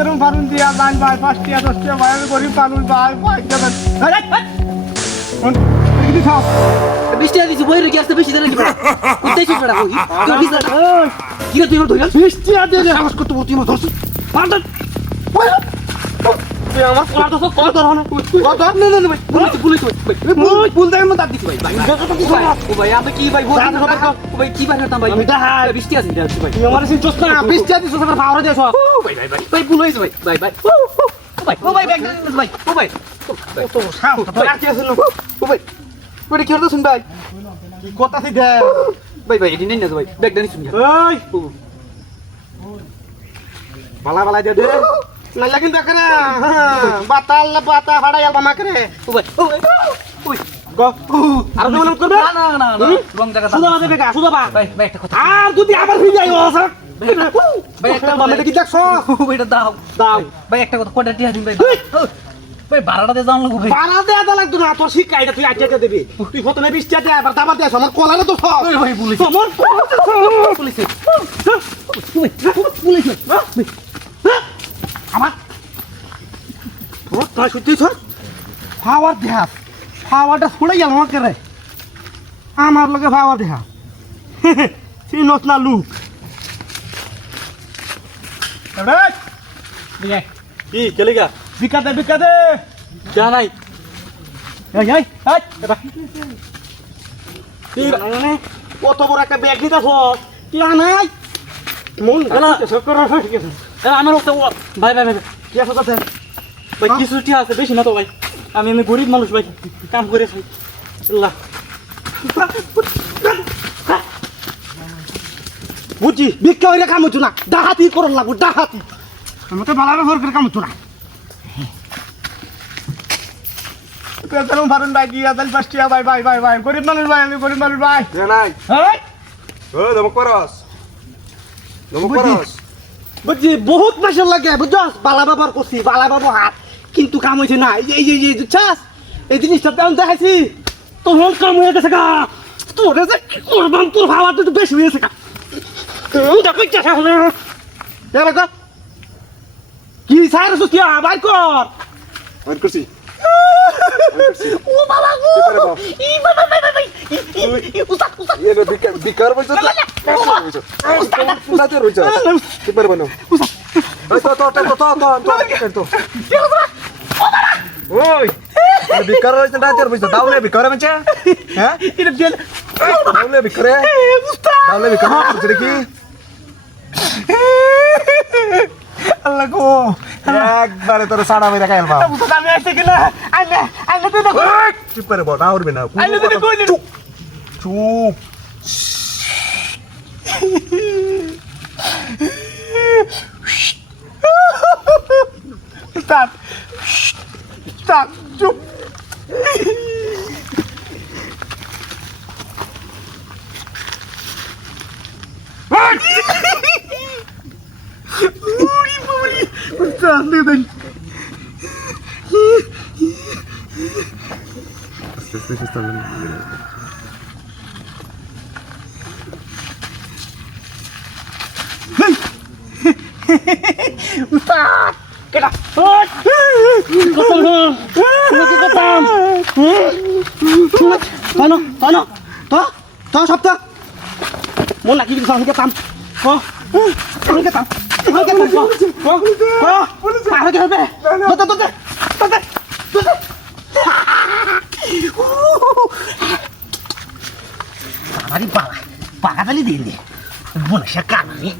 বেরুম ফারুন দিয়া লাইন ভাই 5 টিয়া 10 টিয়া ভাই আমি গরিব মানুষ ভাই ভাই দেবেন কি খাও বৃষ্টি দিছি বইরে কি আসতে বেশি দেন কি উঠতেই ছোট রাখো তোর কি কি তুই আমার ধইরা 20 টিয়া দিয়ে সাহস করতে বলতি আমার ধরছ পাঁচ তুই আমার কোলা তো কত ধর না কত না না ভাই পুলিশ ভাই ভুল দেয় মত দিছি ভাই ও ভাই আমি কি ভাই বল ও ভাই কি ভাই করতাম ভাই আমি দেখা বৃষ্টি আছে এটা ভাই তুই আমার সিন চোস না 20 টিয়া দিছ আমার পাওয়ার দেছ ভাই পুলিশ ভাই ও ভাই ব্যাগ ভাই ও ভাই তো সাহস তো রাখতে আসল ও ভাই ওটা কি হলো শুন ভাই কি কথা সি দে ভাই এদিন না ভাই ব্যাগ দানি শুন এই বালা বালা দে দে না লাগিন দেখ রে বাতা ফাড়াই আলবা মাকরে ও ভাই ওই গো আর মনে করবে না রং জায়গা সুদা দে বেগা সুদা বা ভাই একটা কথা আর যদি আবার হই যাই ও স্যার ভাই একটা মানে কি দেখছো ওইটা দাও ভাই একটা কথা কোটা টিয়া দিন ভাই ভাই বারাটা দিয়ে যাওয়ার লাগবে ভাই পারা দেয়া দা লাগতো না তোর শিক্ষা এটা তুই আজকে দিবি তুই প্রথমে 20 টাকা দে আবার দাবার দে আমার কলারে তো সব ভাই পুলিশ তোমার পুলিশ আমার তোর তাই সত্যি স্যার পাওয়ার দেহা পাওয়ারটা ছড়ে গেল আমাকে রে আমার লগে পাওয়ার দেহা চিনস না লুক কি চলেগা বিকা দে জানাই এই কত বড় একটা ব্যাগ নিতে কি নাই মন গেলা সরকার ঠিক আছে আমার একটা ভাই কি আছে তাতে ভাই কিছু টিয়া আছে বেশি না তো ভাই আমি গরিব মানুষ ভাই কাম করে খাই আল্লাহ বুঝছি ভিক্ষা হইলে কাম হইতো না ডাহাতি করন লাগবো ডাহাতি আমি তো ভালো ব্যবহার করে কাম হইতো না পেছারুম ফারুন ভাই দিয়া তাহলে 5 টিয়া ভাই গরিব মানুষ ভাই আমি গরিব মানুষ ভাই নাই হ্যাঁ দমক করস বুঝছি বহুত মাসের লাগে বুঝছস বালা বাবার করছি বালা বাবু হাত কিন্তু কাম হইছে না এই বুঝছস এই জিনিসটা তেমন দেখাইছি তোর মন কাম হয়ে গেছে গা তোর যে কি করবাম তোর ভাবা তো বেশি হয়েছে গা এটা কই চাষা হলো দেখো কি সাইর সুতিয়া বাই কর আর করছি ও বাবা গো ই বাবা ভাই উস্তাদ এনে বিকার বলছ উস্তাদ রইছ কি পারব না ওই তো ওই বিকার রইছ না তোর বলছ দাউলে বিকার মানে হ্যাঁ এটা দেন দাউলে বিকারে উস্তাদ দাউলে বিকার করছ কি আল্লাহ গো একবারে তোর সাড়া মেরা খাইল বাবা উস্তাদ আমি আইছে কিনা আইলে তো দেখো কি পারব না উড়বে না আইলে তো কই চুপ উস্তাদ চুপ উস্তাদ দেন উস্তাদ কেডা তো সপ্তাহ মন লাগি দিছ আমাকে কাম আমাকে কাম আমাকে হবে আমারই বাগাতালি দিন দে মনে সে কামানি